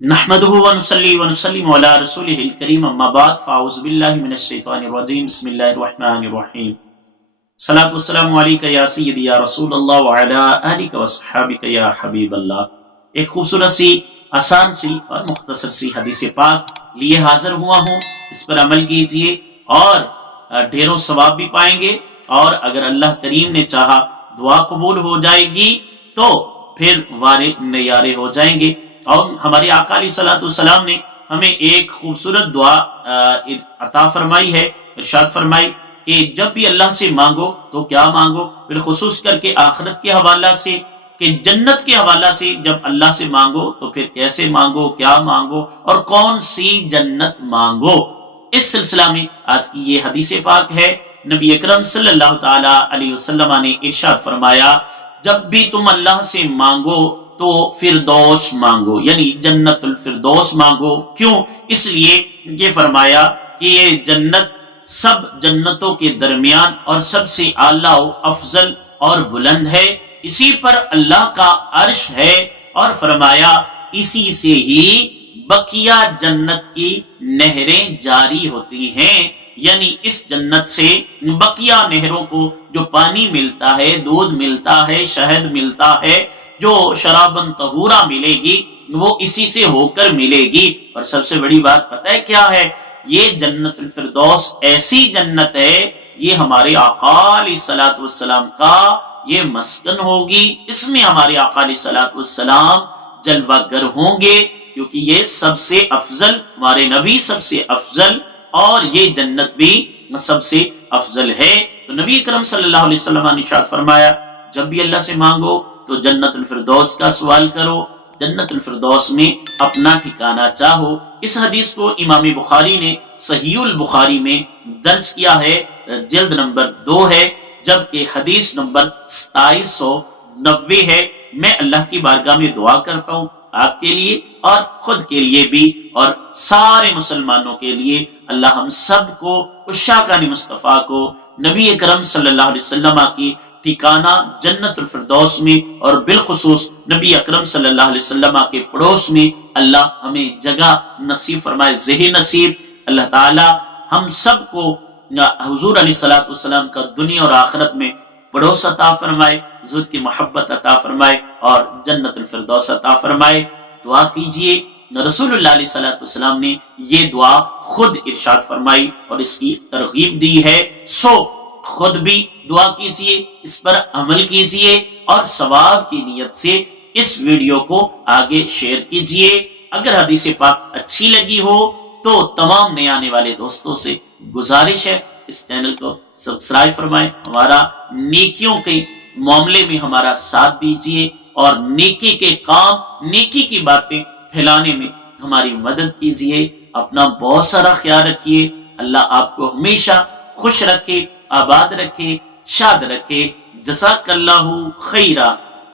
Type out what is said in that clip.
نحمده ونصلي ونسلم على رسوله الكريم اما بعد فاعوذ بالله من الشيطان الرجيم بسم الله الرحمن الرحيم صلاۃ والسلام علیک یا سیدی یا رسول اللہ وعلی آلک وصحابک یا حبیب اللہ۔ ایک خوبصورت سی، آسان سی اور مختصر سی حدیث پاک لیے حاضر ہوا ہوں، اس پر عمل کیجئے اور ڈھیروں ثواب بھی پائیں گے، اور اگر اللہ کریم نے چاہا دعا قبول ہو جائے گی تو پھر وارے نیارے ہو جائیں گے۔ اور ہمارے آقا علیہ الصلوۃ والسلام نے ہمیں ایک خوبصورت دعا عطا فرمائی ہے، ارشاد فرمائی کہ جب بھی اللہ سے مانگو تو کیا مانگو، بالخصوص کر کے آخرت کے حوالہ سے، کہ جنت کے حوالہ سے جب اللہ سے مانگو تو پھر کیسے مانگو، کیا مانگو اور کون سی جنت مانگو۔ اس سلسلہ میں آج کی یہ حدیث پاک ہے۔ نبی اکرم صلی اللہ تعالی علیہ وسلم نے ارشاد فرمایا، جب بھی تم اللہ سے مانگو تو فردوس مانگو، یعنی جنت الفردوس مانگو۔ کیوں؟ اس لیے یہ فرمایا کہ یہ جنت سب جنتوں کے درمیان اور سب سے اعلیٰ و افضل اور بلند ہے، اسی پر اللہ کا عرش ہے، اور فرمایا اسی سے ہی بقیہ جنت کی نہریں جاری ہوتی ہیں، یعنی اس جنت سے بقیہ نہروں کو جو پانی ملتا ہے، دودھ ملتا ہے، شہد ملتا ہے، جو شرابن طہورا ملے گی وہ اسی سے ہو کر ملے گی۔ اور سب سے بڑی بات پتہ ہے کیا ہے؟ یہ جنت الفردوس ایسی جنت ہے، یہ ہمارے آقا علیہ الصلوۃ والسلام کا یہ مسکن ہوگی، اس میں ہمارے آقا علیہ الصلوۃ والسلام جلوہ گر ہوں گے، کیونکہ یہ سب سے افضل، ہمارے نبی سب سے افضل، اور یہ جنت بھی سب سے افضل ہے۔ تو نبی اکرم صلی اللہ علیہ وسلم نے ارشاد فرمایا، جب بھی اللہ سے مانگو تو جنت الفردوس کا سوال کرو، جنت الفردوس میں اپنا ٹھکانہ چاہو۔ اس حدیث کو امام بخاری نے صحیح البخاری میں درج کیا ہے، جلد نمبر 2 ہے، جبکہ حدیث نمبر 2790 ہے۔ میں اللہ کی بارگاہ میں دعا کرتا ہوں آپ کے لیے اور خود کے لیے بھی، اور سارے مسلمانوں کے لیے، اللہ ہم سب کو، عشاقان مصطفیٰ کو، نبی اکرم صلی اللہ علیہ وسلم کی ٹھکانہ جنت الفردوس میں، اور بالخصوص نبی اکرم صلی اللہ علیہ وسلم کے پڑوس میں اللہ ہمیں جگہ نصیب فرمائے، ذہن نصیب۔ اللہ تعالی ہم سب کو حضور علیہ الصلوۃ والسلام کا دنیا اور آخرت میں پڑوس عطا فرمائے، حضور کی محبت عطا فرمائے اور جنت الفردوس عطا فرمائے۔ دعا کیجئے، رسول اللہ علیہ الصلوۃ والسلام نے یہ دعا خود ارشاد فرمائی اور اس کی ترغیب دی ہے، سو خود بھی دعا کیجئے، اس پر عمل کیجئے، اور ثواب کی نیت سے اس ویڈیو کو آگے شیئر کیجئے۔ اگر حدیث پاک اچھی لگی ہو تو تمام نئے آنے والے دوستوں سے گزارش ہے اس چینل کو سبسکرائب فرمائیں، ہمارا نیکیوں کے معاملے میں ہمارا ساتھ دیجئے، اور نیکی کے کام، نیکی کی باتیں پھیلانے میں ہماری مدد کیجئے۔ اپنا بہت سارا خیال رکھیے، اللہ آپ کو ہمیشہ خوش رکھے، آباد رکھے، شاد رکھے۔ جزاک اللہ خیرہ۔